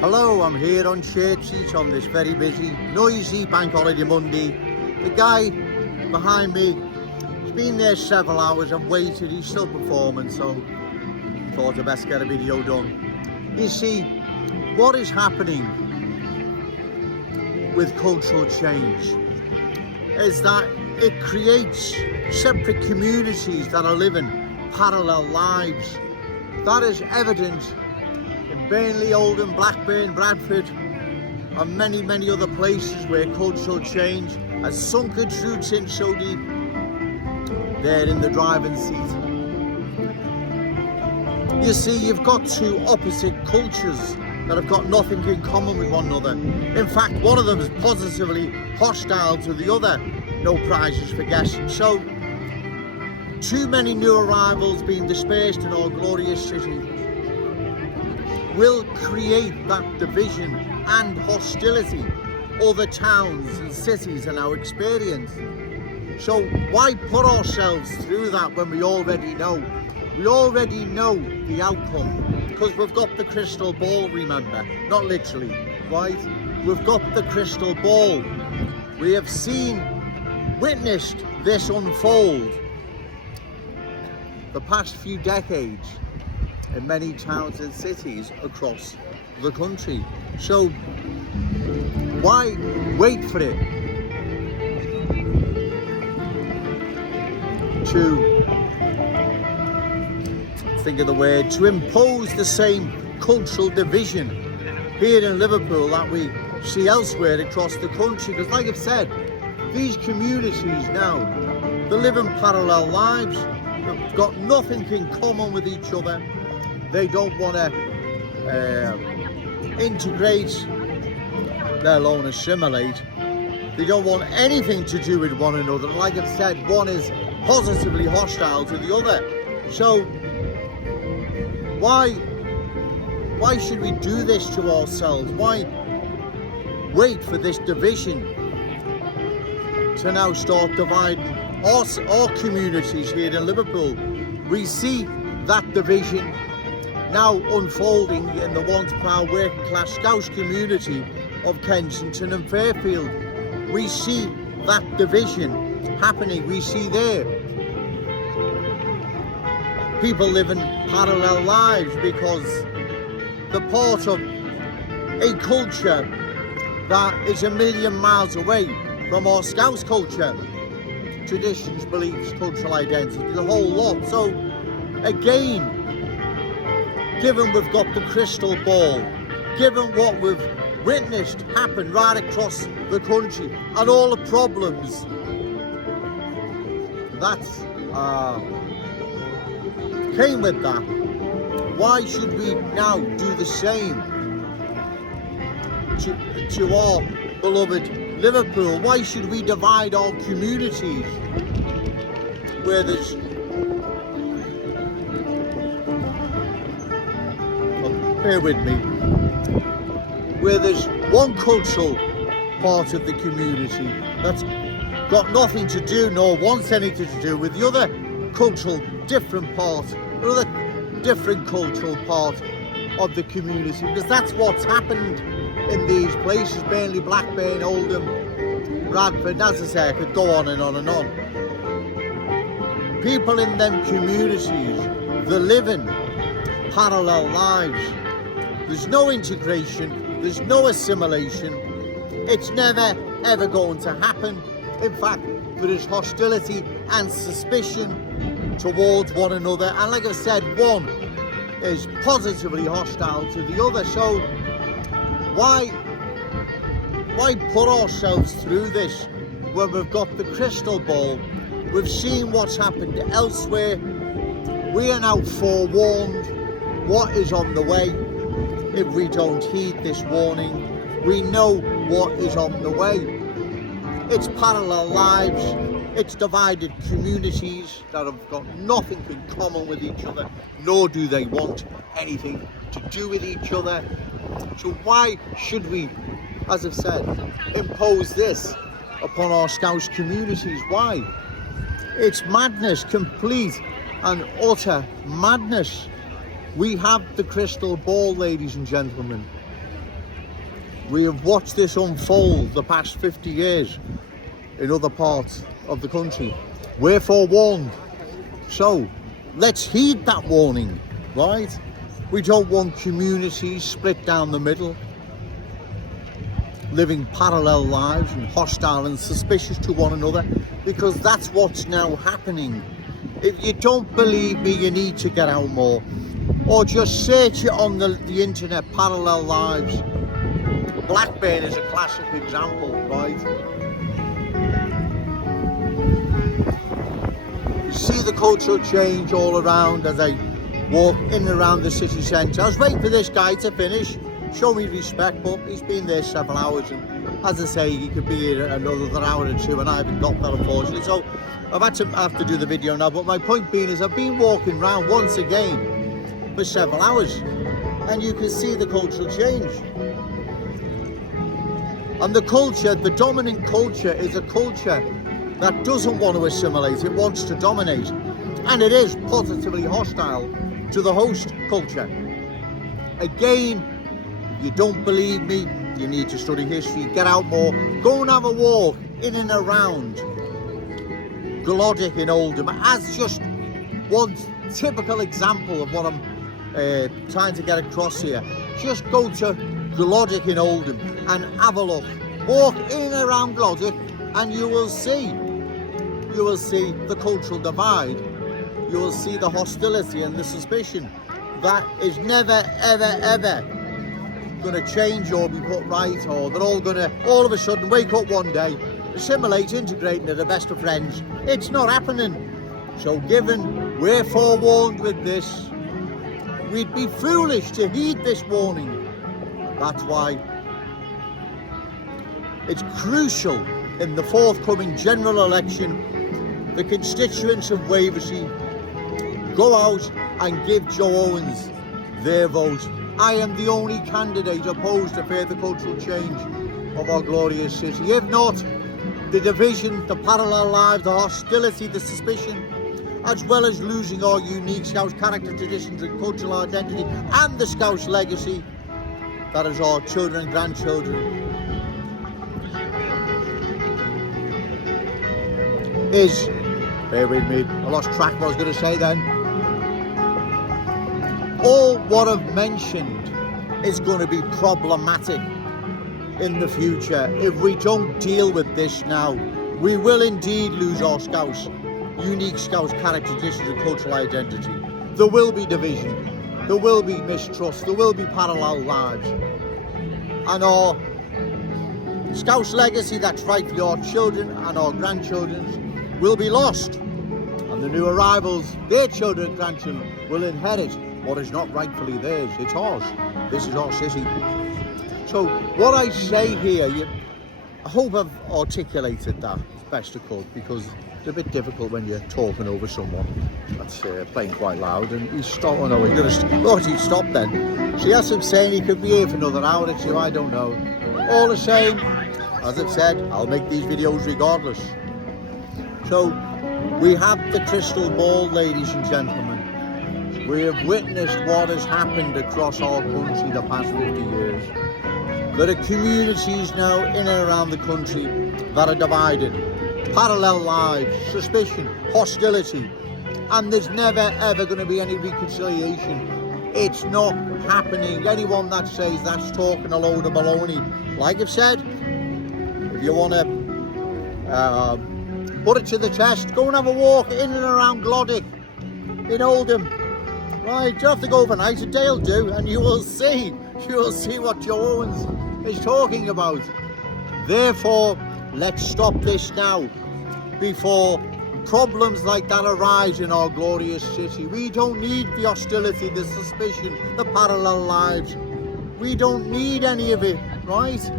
Hello, I'm here on Church Street on this very busy, noisy Bank Holiday Monday. The guy behind me, he's been there several hours, I've waited, he's still performing, so thought I'd best get a video done. You see, what is happening with cultural change is that it creates separate communities that are living parallel lives. That is evident in Burnley, Oldham, Blackburn, Bradford and many other places where cultural change has sunk its roots in so deep. They're in the driving seat. You see, you've got two opposite cultures that have got nothing in common with one another. In fact, one of them is positively hostile to the other. No prizes for guessing. So, too many new arrivals being dispersed in our glorious city will create that division and hostility other towns and cities are now experiencing. So why put ourselves through that when we already know? We already know the outcome because we've got the crystal ball, remember, not literally, right? We've got the crystal ball. We have witnessed this unfold the past few decades in many towns and cities across the country. So why wait for it to impose the same cultural division here in Liverpool that we see elsewhere across the country? Because like I've said, these communities now, they live in parallel lives. They've got nothing in common with each other. They don't want to integrate, let alone assimilate. They don't want anything to do with one another. Like I've said, one is positively hostile to the other. So why should we do this to ourselves? Why wait for this division to now start dividing our communities here in Liverpool? We see that division now unfolding in the once proud working class Scouse community of Kensington and Fairfield. We see that division happening. We see there people living parallel lives because they're part of a culture that is a million miles away from our Scouse culture. Traditions, beliefs, cultural identity, the whole lot. So again, given we've got the crystal ball, given what we've witnessed happen right across the country and all the problems that came with that, why should we now do the same to our beloved Liverpool? Why should we divide our communities where there's bear with me, where there's one cultural part of the community that's got nothing to do nor wants anything to do with the other cultural different part, another different cultural part of the community, because that's what's happened in these places, Burnley, Blackburn, Oldham, Bradford. As I say, I could go on and on and on. People in them communities, they're living parallel lives. There's no integration, there's no assimilation. It's never ever going to happen. In fact, there is hostility and suspicion towards one another, and like I said, one is positively hostile to the other. So why put ourselves through this when we've got the crystal ball? We've seen what's happened elsewhere. We are now forewarned what is on the way. If we don't heed this warning, we know what is on the way. It's parallel lives, it's divided communities that have got nothing in common with each other, nor do they want anything to do with each other. So why should we, as I've said, impose this upon our Scouse communities? Why? It's madness, complete and utter madness. We have the crystal ball, ladies and gentlemen. We have watched this unfold the past 50 years in other parts of the country. We're forewarned. So let's heed that warning, right? We don't want communities split down the middle, living parallel lives and hostile and suspicious to one another, because that's what's now happening. If you don't believe me, you need to get out more, or just search it on the internet, parallel lives. Blackburn is a classic example, right? You see the cultural change all around as I walk in and around the city centre. I was waiting for this guy to finish, show me respect, but he's been there several hours, and as I say, he could be here another hour or two, and I haven't got that, unfortunately. So I have to do the video now, but my point being is I've been walking around once again for several hours, and you can see the cultural change. And the culture, the dominant culture, is a culture that doesn't want to assimilate, it wants to dominate. And it is positively hostile to the host culture. Again, if you don't believe me, you need to study history, get out more, go and have a walk in and around Glodick in Oldham as just one typical example of what I'm trying to get across here. Just go to Glodick in Oldham and have a look. Walk in and around Glodick and you will see the cultural divide. You will see the hostility and the suspicion that is never, ever, ever going to change or be put right, or they're all going to all of a sudden wake up one day, assimilate, integrate into the best of friends. It's not happening. So given we're forewarned with this, we'd be foolish to heed this warning. That's why it's crucial in the forthcoming general election, the constituents of Waversey go out and give Joe Owens their vote. I am the only candidate opposed to further cultural change of our glorious city. If not, the division, the parallel lives, the hostility, the suspicion, as well as losing our unique Scouse character, traditions and cultural identity, and the Scouse legacy, that is our children and grandchildren, is, bear with me, I lost track of what I was going to say then. All what I've mentioned is going to be problematic in the future. If we don't deal with this now, we will indeed lose our Scouse, unique Scouse character, traditions and cultural identity. There will be division, there will be mistrust, there will be parallel lives. And our Scouse legacy, that's rightfully our children and our grandchildren's, will be lost. And the new arrivals, their children and grandchildren, will inherit what is not rightfully theirs. It's ours. This is our city. So what I say here, I hope I've articulated that best I could, because it's a bit difficult when you're talking over someone that's playing quite loud. And he's stopped. Oh no, he's going to. Oh, he stopped then. So yes, I'm saying he could be here for another hour or two. I don't know. All the same, as I've said, I'll make these videos regardless. So we have the crystal ball, ladies and gentlemen. We have witnessed what has happened across our country the past 50 years. There are communities now in and around the country that are divided. Parallel lives, suspicion, hostility, and there's never ever going to be any reconciliation. It's not happening. Anyone that says that's talking a load of baloney. Like I've said, if you want to put it to the test, go and have a walk in and around Glodick in Oldham. Right, you don't have to go overnight, a day will do, and you will see what Joe Owens is talking about. Therefore, let's stop this now before problems like that arise in our glorious city. We don't need the hostility, the suspicion, the parallel lives. We don't need any of it, right?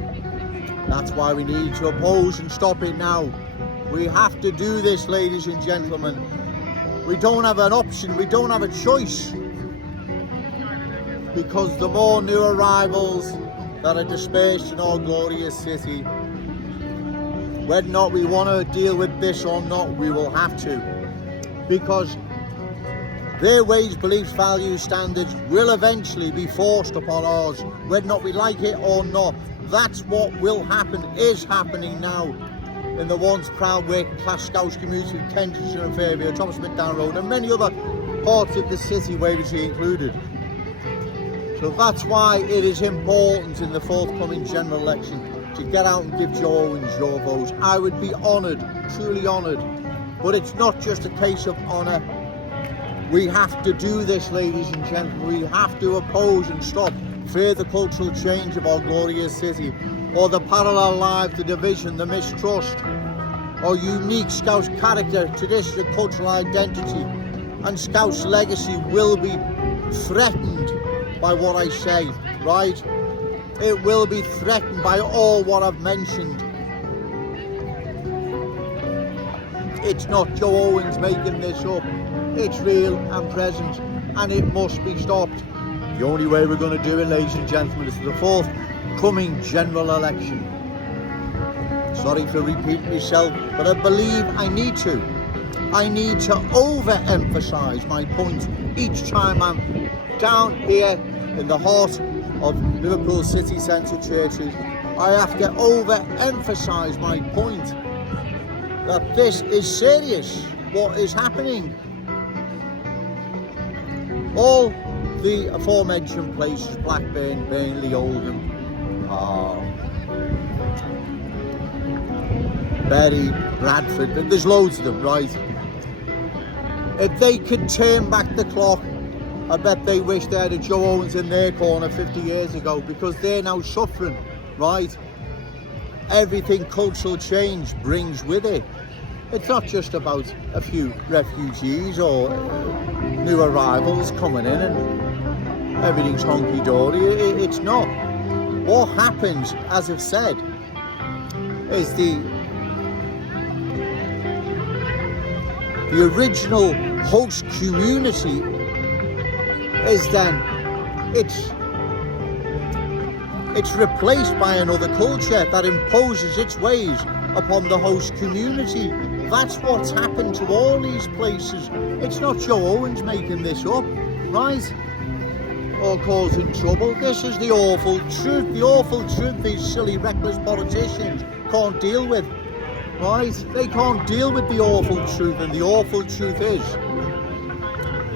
That's why we need to oppose and stop it now. We have to do this, ladies and gentlemen. We don't have an option, we don't have a choice. Because the more new arrivals that are dispersed in our glorious city, whether or not we want to deal with this or not, we will have to. Because Their ways, beliefs, values, standards will eventually be forced upon ours, whether or not we like it or not. That's what will happen, is happening now in the once proud working class Scouse community of Kensington and Fairview, Thomas Smith Down Road, and many other parts of the city, Wavertree included. So that's why it is important in the forthcoming general election to get out and give Joe Owens your votes. I would be honoured, truly honoured, but it's not just a case of honour. We have to do this, ladies and gentlemen. We have to oppose and stop further cultural change of our glorious city, or the parallel lives, the division, the mistrust. Our unique Scouse character, tradition, cultural identity and Scouse legacy will be threatened by what I say, right? It will be threatened by all what I've mentioned. It's not Joe Owens making this up. It's real and present, and it must be stopped. The only way we're going to do it, ladies and gentlemen, is the forthcoming general election. Sorry for repeating myself, but I believe I need to. I need to overemphasise my point each time I'm down here in the heart of Liverpool city centre churches. I have to overemphasise my point that this is serious, what is happening. All the aforementioned places, Blackburn, Burnley, Oldham, Bury, Bradford, there's loads of them, right? If they could turn back the clock, I bet they wish they had a Joe Owens in their corner 50 years ago, because they're now suffering, right? Everything cultural change brings with it. It's not just about a few refugees or new arrivals coming in and everything's honky-dory. It's not. What happens, as I've said, is the original host community is then it's replaced by another culture that imposes its ways upon the host community. That's what's happened to all these places. It's not Joe Owens making this up, right? Or causing trouble. This is the awful truth. The awful truth these silly, reckless politicians can't deal with, right? They can't deal with the awful truth, and the awful truth is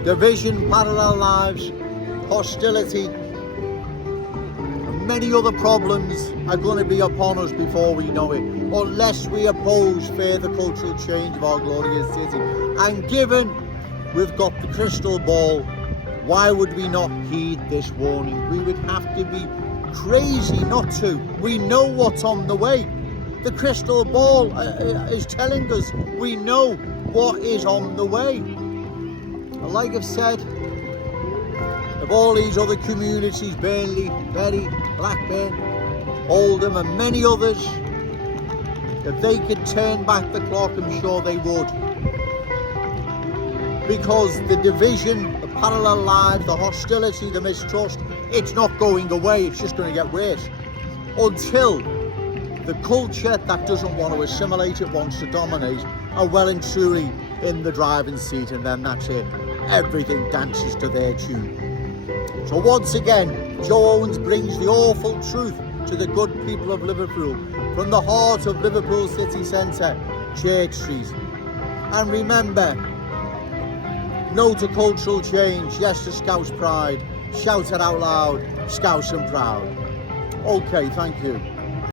division, parallel lives, hostility, and many other problems are going to be upon us before we know it, unless we oppose further cultural change of our glorious city. And given we've got the crystal ball, why would we not heed this warning? We would have to be crazy not to. We know what's on the way. The crystal ball is telling us we know what is on the way. And like I've said, of all these other communities, Burnley, Bury, Blackburn, Oldham and many others, if they could turn back the clock, I'm sure they would. Because the division, the parallel lives, the hostility, the mistrust, it's not going away, it's just going to get worse. Until the culture that doesn't want to assimilate, it wants to dominate, are well and truly in the driving seat, and then that's it. Everything dances to their tune. So once again, Joe Owens brings the awful truth to the good people of Liverpool from the heart of Liverpool city centre, Church Street. And remember, no to cultural change, yes to Scouse pride, shout it out loud, Scouse and proud. Okay, thank you.